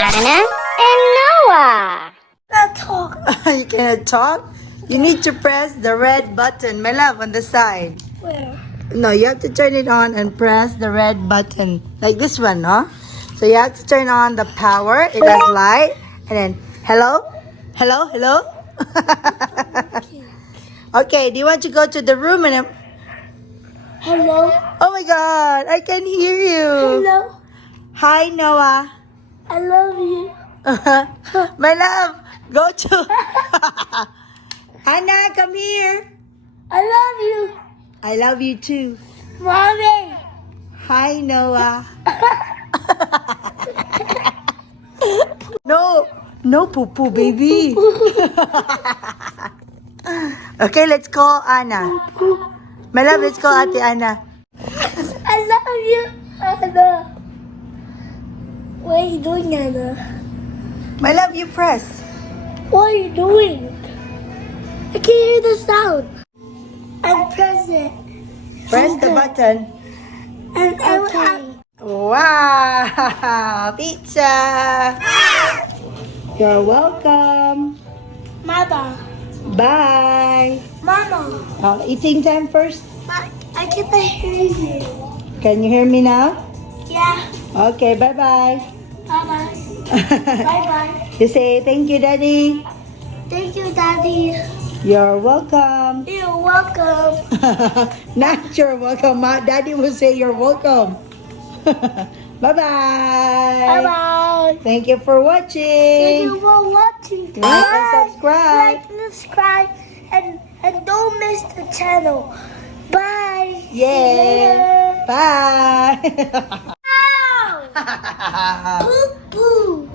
Anna and Noah. Not talk. You cannot talk? You need to press the red button, my love, on the side. Where? No, you have to turn it on and press the red button. Like this one, no? So you have to turn on the power. It has light. And then, hello? Hello? Hello? Okay, do you want to go to the room and... Hello? Oh my God, I can hear you. Hello? Hi, Noah. I love you. My love, go to... Anna, come here. I love you. I love you too. Mommy. Hi, Noah. No poo-poo, baby. Okay, let's call Anna. My love, let's call Ate Anna. I love you, Anna. What are you doing, Anna? My love, you press. What are you doing? I can hear the sound. And press it. Press the button. And okay. Wow! Pizza! You're welcome. Mama. Bye. Mama. Eating time first. I can't hear you. Can you hear me now? Yeah. Okay, bye-bye. Bye-bye. Bye-bye. You say thank you, Daddy. Thank you, Daddy. You're welcome. You're welcome. Not you're welcome. Daddy will say you're welcome. Bye-bye. Bye-bye. Thank you for watching. Thank you for watching. Like and subscribe. Like and subscribe. And don't miss the channel. Bye. See you Yeah. later. Bye. Ow! Poo-poo.